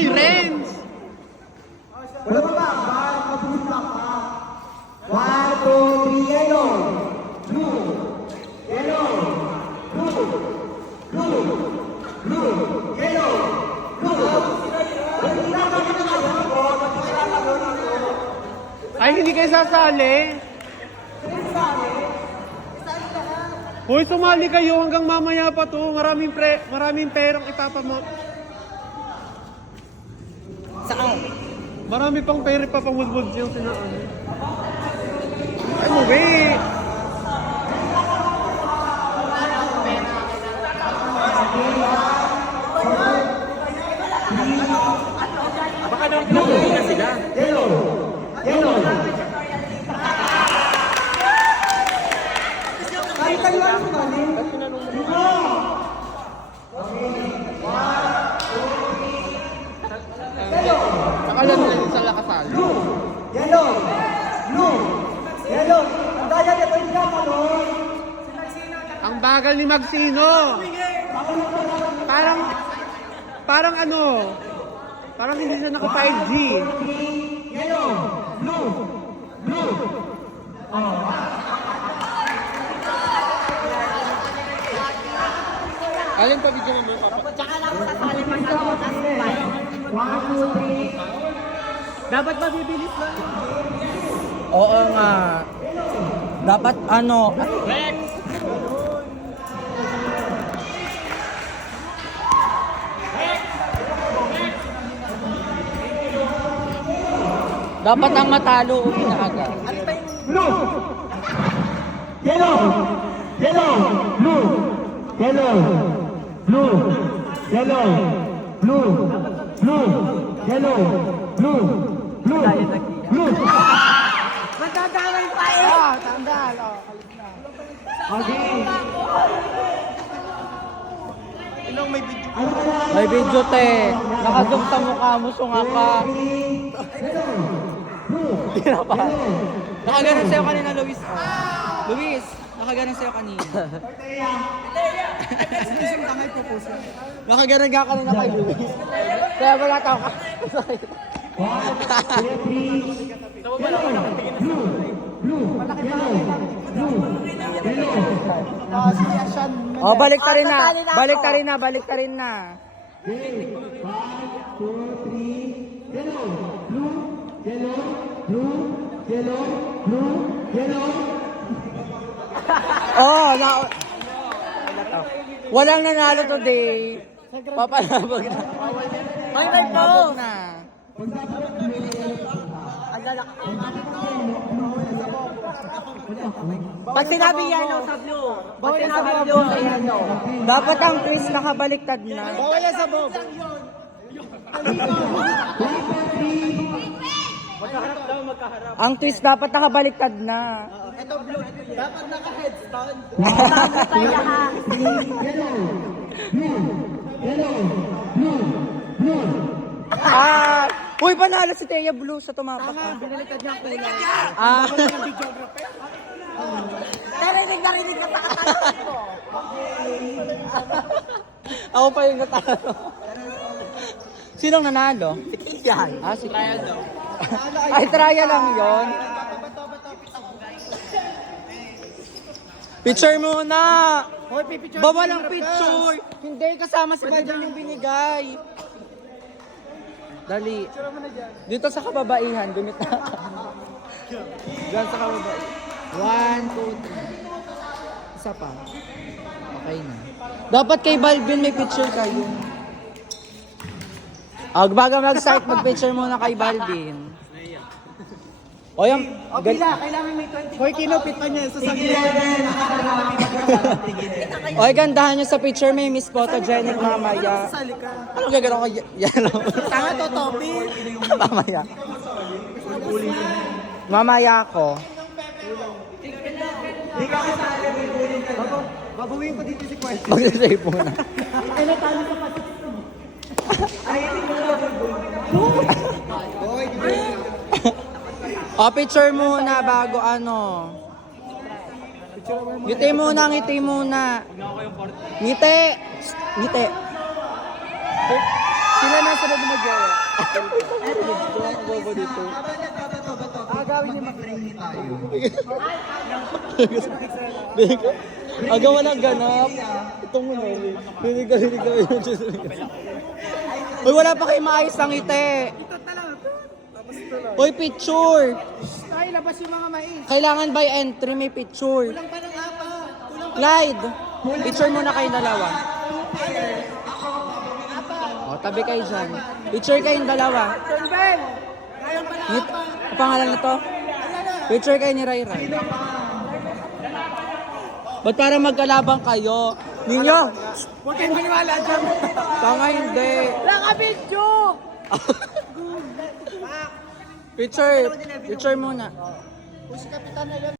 Ay, Renz! Wala pa ba? Parang mabilis lang pa. 1, 2, 3, yellow. Blue. Yellow. Blue. Blue. Blue. Yellow. Blue. Ay, hindi kayo sasali? Hoy, sumali kayo hanggang mamaya pa to. Maraming perang ipapamo. Saan? Marami pang pera ipapamulbog yung sinaan. Ay, mo, wait! Baka naman pinapulbog na sila. Yellow. Yellow. Ay, tayo mo ba? Akala nila yung sa lakasal. Blue. Yellow. Blue. Yellow. Ang daya nito yung kamalon. Ang bagal ni Magsino. Parang ano, parang hindi na naka 5G. Yellow. Blue. Blue. Alin pa video mo mo? Tsaka lang sasali pa sa One, two, three. Dapat mabibilis lang. Oo nga. Dapat ano, dapat ang matalo uwi na agad. Blue. Yellow. Yellow. Blue. Yellow. Blue. Yellow. Blue. Blue. Yellow. Blue. Blue. Blue. Matadamay pa eh! Ah, tandaan. Oh, Okay. ilang may video. May video te. Nakazoom sa mukha mo, sunga ka. Hindi na pa. Nakaganon sa'yo kanina, Luis. Luis, nakaganon sa'yo kanina. Nakaganon ka kanina kay Luis. Kaya ba nataw ka? Oh, balik ta rin na. Balik ta rin na, balik ta rin na. Oh, walang nanalo today. Papalabog na. May po! Na. Pag sinabi yellow sa blue, pag sinabi blue sa yellow. Dapat ang twist nakabaliktad na. Bawal yan sa Bob. Ang twist dapat nakabaliktad na. Ito blue. Dapat naka-headstand. Tayo ha. Ah! Uy, panalo si Thea Blue sa tumapak ka. Binaliktad niya ang kulay. Ah! Narinig ka sa katawan ko. Ako pa yung natalo. Sinong nanalo? Yan. Ah, si Trial daw. Ay, trial lang yon. Picture muna! Hoy, pipicture. Bawal ang picture! Hindi, kasama si Badjan yung binigay. Dali. Dito sa kababaihan, ganito. Diyan sa kababaihan. 1, 2, 3. Isa pa. Okay na. Dapat kay Balvin may picture kayo. Bago mag-start, mag-picture muna kay Balvin. O yung... Kailangan may 20. Hoy, kinupit pa niya sa saglit. Oy, gandahan nyo sa picture, may Miss Photogenic mamaya. Sali ka. Ano gagawin ko? Yellow. Tanga to, Topi. Mamaya. Mamaya ako. Babawiin ko dito si Kwan. Mag-save muna. O, picture muna bago ano. Ngiti muna, ngiti muna. Ngiti. Ngiti. Sila na susunod na mag-jowa. Ang bobo dito. Agawin niyo mag-training tayo. Agaw walang ganap. Itong mo na. Rinig ka yun. Uy, wala pa kayo maayos ang ngiti. Uy, picture. Ay, labas yung mga mais. Kailangan by entry may picture. Kulang pa ng apa. Clyde, picture muna kayo dalawa. O, tabi kayo dyan. Picture kayong dalawa. Turnbell! Ngayon pa ng apa. Ang pangalan nito? Picture kayo ni Ray Ray. Ba't para magkalabang kayo? Ninyo? Huwag kayong maniwala dyan. Tanga hindi. Lang a video! Picture. Picture muna.